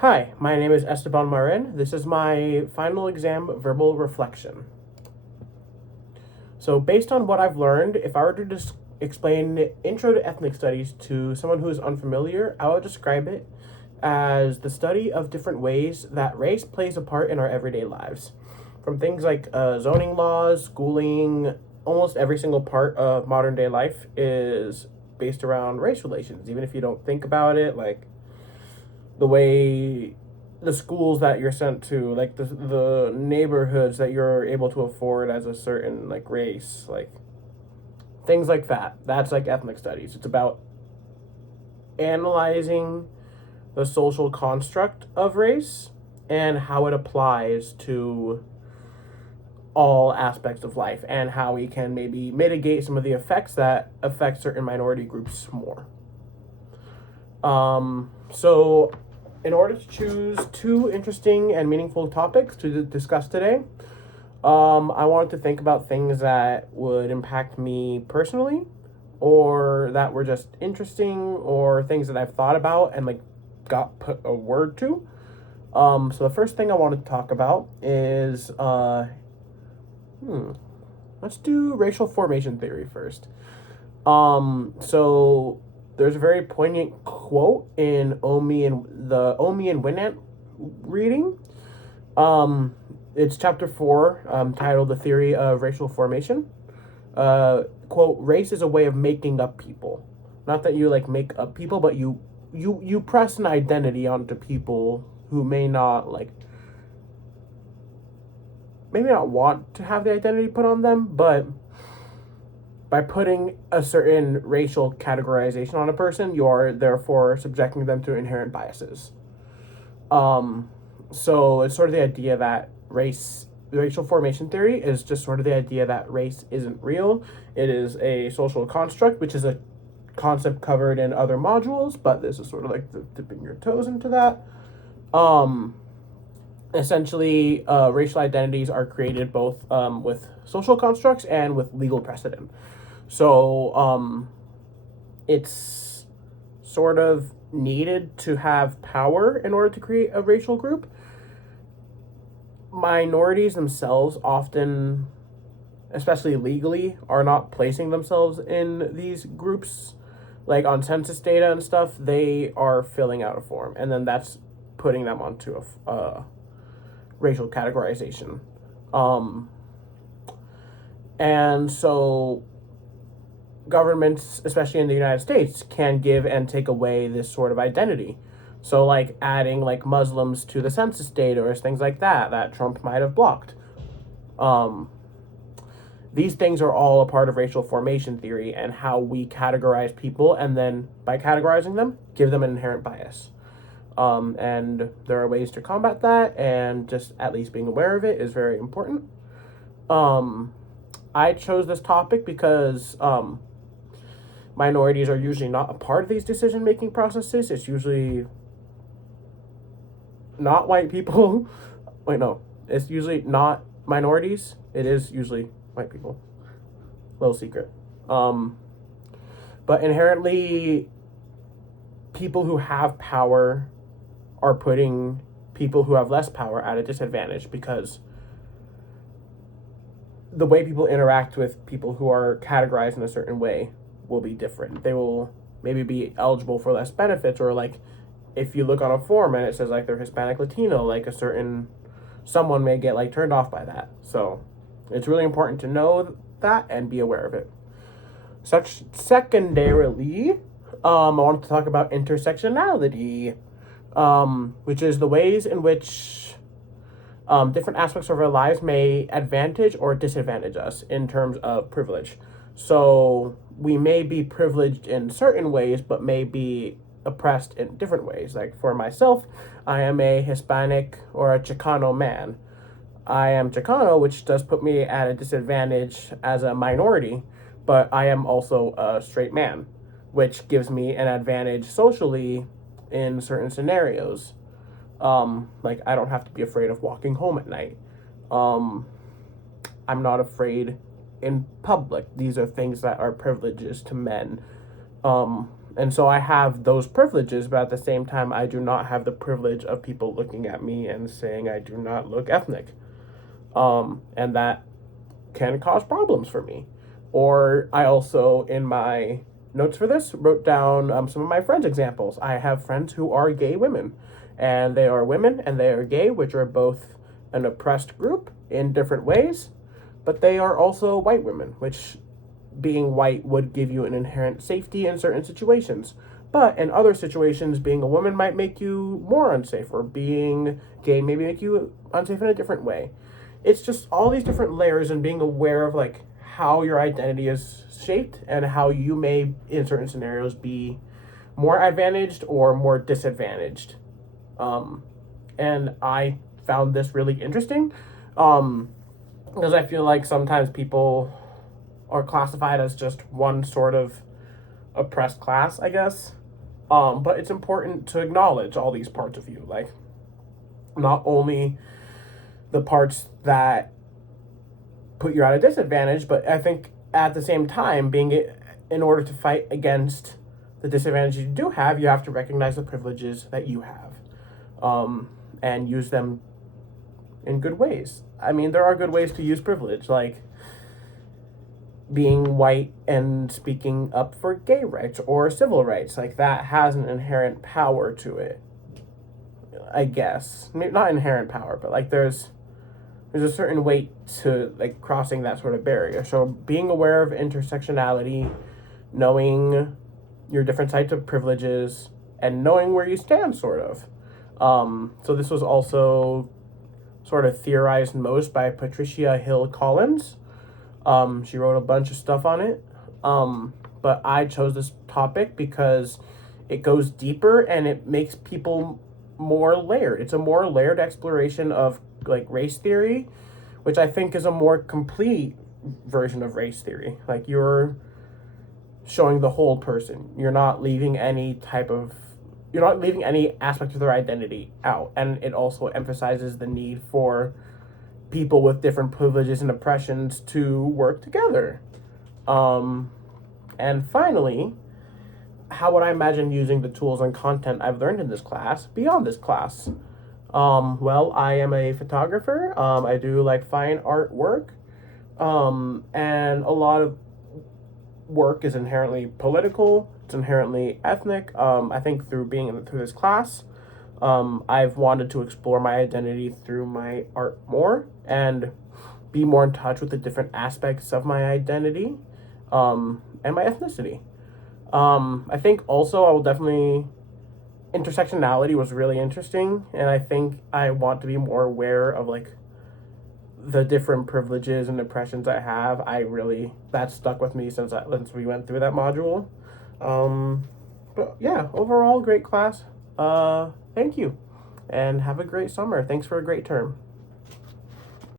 Hi, my name is Esteban Marin. This is my final exam verbal reflection. So, based on what I've learned, if I were to explain Intro to Ethnic Studies to someone who is unfamiliar, I would describe it as the study of different ways that race plays a part in our everyday lives. From things like zoning laws, schooling, almost every single part of modern day life is based around race relations, even if you don't think about it, like the way the schools that you're sent to, like the neighborhoods that you're able to afford as a certain like race, like things like that. That's like ethnic studies. It's about analyzing the social construct of race and how it applies to all aspects of life and how we can maybe mitigate some of the effects that affect certain minority groups more. So in order to choose two interesting and meaningful topics to discuss today, I wanted to think about things that would impact me personally, or that were just interesting, or things that I've thought about and like got put a word to. So the first thing I wanted to talk about is let's do racial formation theory first. So there's a very poignant quote in Omi and Winant reading. It's chapter 4, titled "The Theory of Racial Formation." Quote: "Race is a way of making up people. Not that you like make up people, but you press an identity onto people who may not maybe not want to have the identity put on them, but by putting a certain racial categorization on a person, you are therefore subjecting them to inherent biases." So it's sort of the idea that racial formation theory is just sort of the idea that race isn't real. It is a social construct, which is a concept covered in other modules, but this is sort of like dipping your toes into that. Essentially, racial identities are created both with social constructs and with legal precedent. So it's sort of needed to have power in order to create a racial group. Minorities themselves often, especially legally, are not placing themselves in these groups. Like on census data and stuff, they are filling out a form, and then that's putting them onto a racial categorization. And so governments, especially in the United States, can give and take away this sort of identity. So, like adding like Muslims to the census data or things like that Trump might have blocked. These things are all a part of racial formation theory and how we categorize people, and then by categorizing them, give them an inherent bias. And there are ways to combat that, and just at least being aware of it is very important. I chose this topic because minorities are usually not a part of these decision-making processes. It's usually not white people. Wait, no. It's usually not minorities. It is usually white people. Little secret. But inherently, people who have power are putting people who have less power at a disadvantage, because the way people interact with people who are categorized in a certain way will be different. They will maybe be eligible for less benefits, or like if you look on a form and it says like they're Hispanic Latino, like a certain someone may get like turned off by that. So it's really important to know that and be aware of it. Secondarily, I want to talk about intersectionality, which is the ways in which different aspects of our lives may advantage or disadvantage us in terms of privilege. So we may be privileged in certain ways, but may be oppressed in different ways. Like for myself, I am a Hispanic or a Chicano man. I am Chicano, which does put me at a disadvantage as a minority, but I am also a straight man, which gives me an advantage socially in certain scenarios. Like I don't have to be afraid of walking home at night. I'm not afraid in public. These are things that are privileges to men. And so I have those privileges, but at the same time, I do not have the privilege of people looking at me and saying I do not look ethnic. And that can cause problems for me. Or I also, in my notes for this, wrote down some of my friends' examples. I have friends who are gay women, and they are women and they are gay, which are both an oppressed group in different ways, but they are also white women, which being white would give you an inherent safety in certain situations. But in other situations, being a woman might make you more unsafe, or being gay maybe make you unsafe in a different way. It's just all these different layers, and being aware of like how your identity is shaped and how you may in certain scenarios be more advantaged or more disadvantaged. And I found this really interesting, because I feel like sometimes people are classified as just one sort of oppressed class, I guess. But it's important to acknowledge all these parts of you, like not only the parts that put you at a disadvantage, but I think at the same time, in order to fight against the disadvantage you do have, you have to recognize the privileges that you have, and use them in good ways. I mean, there are good ways to use privilege, like being white and speaking up for gay rights or civil rights. Like that has an inherent power to it, I guess. Maybe not inherent power, but like there's a certain weight to like crossing that sort of barrier. So being aware of intersectionality, knowing your different types of privileges, and knowing where you stand, sort of. So this was also sort of theorized most by Patricia Hill Collins. She wrote a bunch of stuff on it. But I chose this topic because it goes deeper and it makes people more layered. It's a more layered exploration of like race theory, which I think is a more complete version of race theory. Like you're showing the whole person. You're not leaving any aspect of their identity out. And it also emphasizes the need for people with different privileges and oppressions to work together. And finally, how would I imagine using the tools and content I've learned in this class beyond this class? Well, I am a photographer. I do like fine art work. And a lot of work is inherently political. It's inherently ethnic. I think through this class, I've wanted to explore my identity through my art more and be more in touch with the different aspects of my identity, and my ethnicity. I think also intersectionality was really interesting, and I think I want to be more aware of like the different privileges and oppressions I have. That stuck with me since we went through that module. But yeah, overall great class. Thank you, and have a great summer. Thanks for a great term.